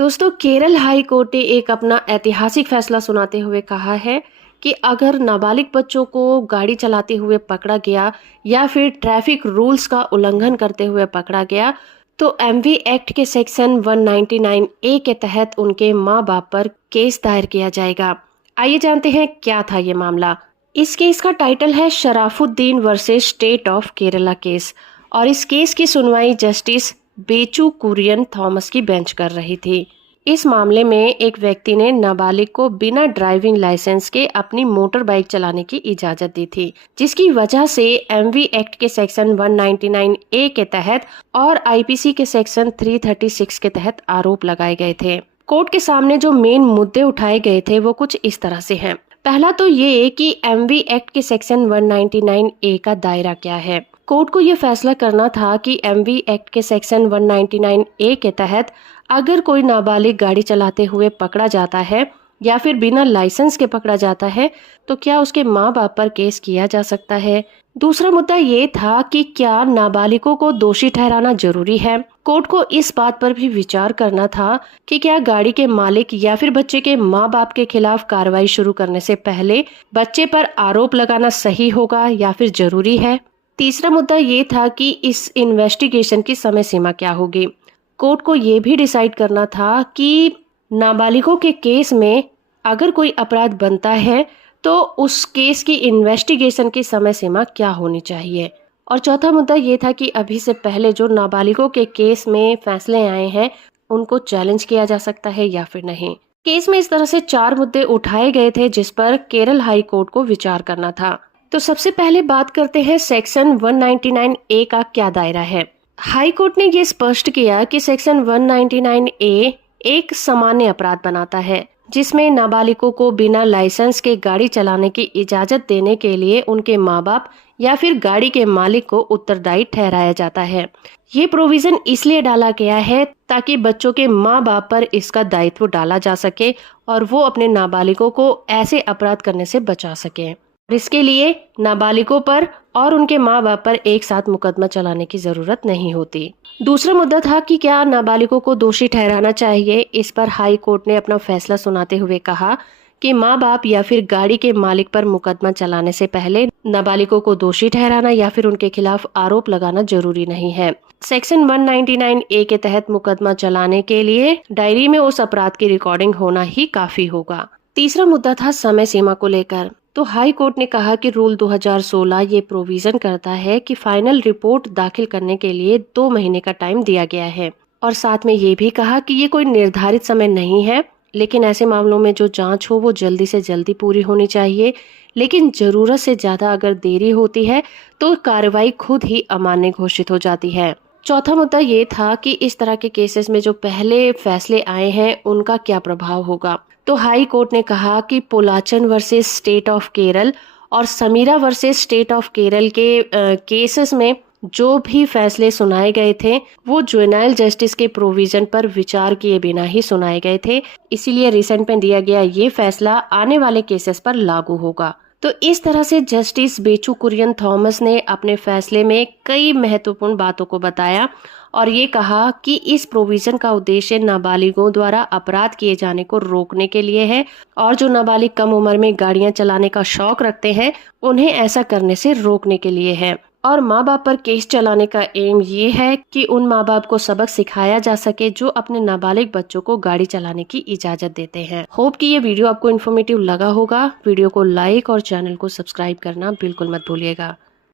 दोस्तों, Kerala high court ने एक अपना ऐतिहासिक फैसला सुनाते हुए कहा है कि अगर नाबालिग बच्चों को गाड़ी चलाते हुए पकड़ा गया या फिर ट्रैफिक रूल्स का उल्लंघन करते हुए पकड़ा गया तो एमवी एक्ट के सेक्शन 199 ए के तहत उनके माँ बाप पर केस दायर किया जाएगा। आइए जानते हैं क्या था ये मामला। इस केस का टाइटल है Sharafuddin versus state of Kerala case और इस केस की सुनवाई जस्टिस बेचू कुरियन थॉमस की बेंच कर रही थी। इस मामले में एक व्यक्ति ने नाबालिग को बिना ड्राइविंग लाइसेंस के अपनी मोटर बाइक चलाने की इजाजत दी थी, जिसकी वजह से एमवी एक्ट के सेक्शन 199 ए के तहत और आईपीसी के सेक्शन 336 के तहत आरोप लगाए गए थे। कोर्ट के सामने जो मेन मुद्दे उठाए गए थे वो कुछ इस तरह से हैं। पहला तो ये कि एमवी एक्ट के सेक्शन 199 ए का दायरा क्या है। कोर्ट को ये फैसला करना था कि एमवी एक्ट के सेक्शन 199 ए के तहत अगर कोई नाबालिग गाड़ी चलाते हुए पकड़ा जाता है या फिर बिना लाइसेंस के पकड़ा जाता है तो क्या उसके माँ बाप पर केस किया जा सकता है। दूसरा मुद्दा ये था कि क्या नाबालिगों को दोषी ठहराना जरूरी है। कोर्ट को इस बात पर भी विचार करना था कि क्या गाड़ी के मालिक या फिर बच्चे के माँ बाप के खिलाफ कार्रवाई शुरू करने से पहले बच्चे पर आरोप लगाना सही होगा या फिर जरूरी है। तीसरा मुद्दा ये था कि इस इन्वेस्टिगेशन की समय सीमा क्या होगी। कोर्ट को ये भी डिसाइड करना था कि नाबालिगों के केस में अगर कोई अपराध बनता है तो उस केस की इन्वेस्टिगेशन की समय सीमा क्या होनी चाहिए। और चौथा मुद्दा ये था कि अभी से पहले जो नाबालिगों के केस में फैसले आए हैं उनको चैलेंज किया जा सकता है या फिर नहीं। केस में इस तरह से 4 मुद्दे उठाए गए थे जिस पर केरल हाई कोर्ट को विचार करना था। तो सबसे पहले बात करते हैं सेक्शन 199 ए का क्या दायरा है। हाई कोर्ट ने ये स्पष्ट किया कि सेक्शन 199 ए एक सामान्य अपराध बनाता है जिसमें नाबालिगों को बिना लाइसेंस के गाड़ी चलाने की इजाजत देने के लिए उनके माँ बाप या फिर गाड़ी के मालिक को उत्तरदायी ठहराया जाता है। ये प्रोविजन इसलिए डाला गया है ताकि बच्चों के माँ बाप पर इसका दायित्व डाला जा सके और वो अपने नाबालिगों को ऐसे अपराध करने से बचा सके। इसके लिए नाबालिगों पर और उनके माँ बाप पर एक साथ मुकदमा चलाने की जरूरत नहीं होती। दूसरा मुद्दा था कि क्या नाबालिगों को दोषी ठहराना चाहिए। इस पर हाई कोर्ट ने अपना फैसला सुनाते हुए कहा कि माँ बाप या फिर गाड़ी के मालिक पर मुकदमा चलाने से पहले नाबालिगों को दोषी ठहराना या फिर उनके खिलाफ आरोप लगाना जरूरी नहीं है। सेक्शन 199 ए के तहत मुकदमा चलाने के लिए डायरी में उस अपराध की रिकॉर्डिंग होना ही काफी होगा। तीसरा मुद्दा था समय सीमा को लेकर। तो हाई कोर्ट ने कहा कि रूल 2016 ये प्रोविजन करता है कि फाइनल रिपोर्ट दाखिल करने के लिए 2 महीने का टाइम दिया गया है और साथ में ये भी कहा कि ये कोई निर्धारित समय नहीं है, लेकिन ऐसे मामलों में जो जांच हो वो जल्दी से जल्दी पूरी होनी चाहिए। लेकिन जरूरत से ज्यादा अगर देरी होती है तो कार्रवाई खुद ही अमान्य घोषित हो जाती है। चौथा मुद्दा ये था कि इस तरह के केसेस में जो पहले फैसले आए हैं उनका क्या प्रभाव होगा। तो हाई कोर्ट ने कहा कि पोलाचन वर्सेस स्टेट ऑफ केरल और Samira versus state of Kerala के केसेस में जो भी फैसले सुनाए गए थे वो जुवेनाइल जस्टिस के प्रोविजन पर विचार किए बिना ही सुनाए गए थे। इसीलिए रिसेंट में दिया गया ये फैसला आने वाले केसेस पर लागू होगा। तो इस तरह से जस्टिस बेचू कुरियन थॉमस ने अपने फैसले में कई महत्वपूर्ण बातों को बताया और ये कहा कि इस प्रोविजन का उद्देश्य नाबालिगों द्वारा अपराध किए जाने को रोकने के लिए है और जो नाबालिग कम उम्र में गाड़ियां चलाने का शौक रखते हैं उन्हें ऐसा करने से रोकने के लिए है। और माँ बाप पर केस चलाने का एम ये है कि उन माँ बाप को सबक सिखाया जा सके जो अपने नाबालिग बच्चों को गाड़ी चलाने की इजाजत देते हैं। होप कि ये वीडियो आपको इन्फॉर्मेटिव लगा होगा। वीडियो को लाइक और चैनल को सब्सक्राइब करना बिल्कुल मत भूलिएगा।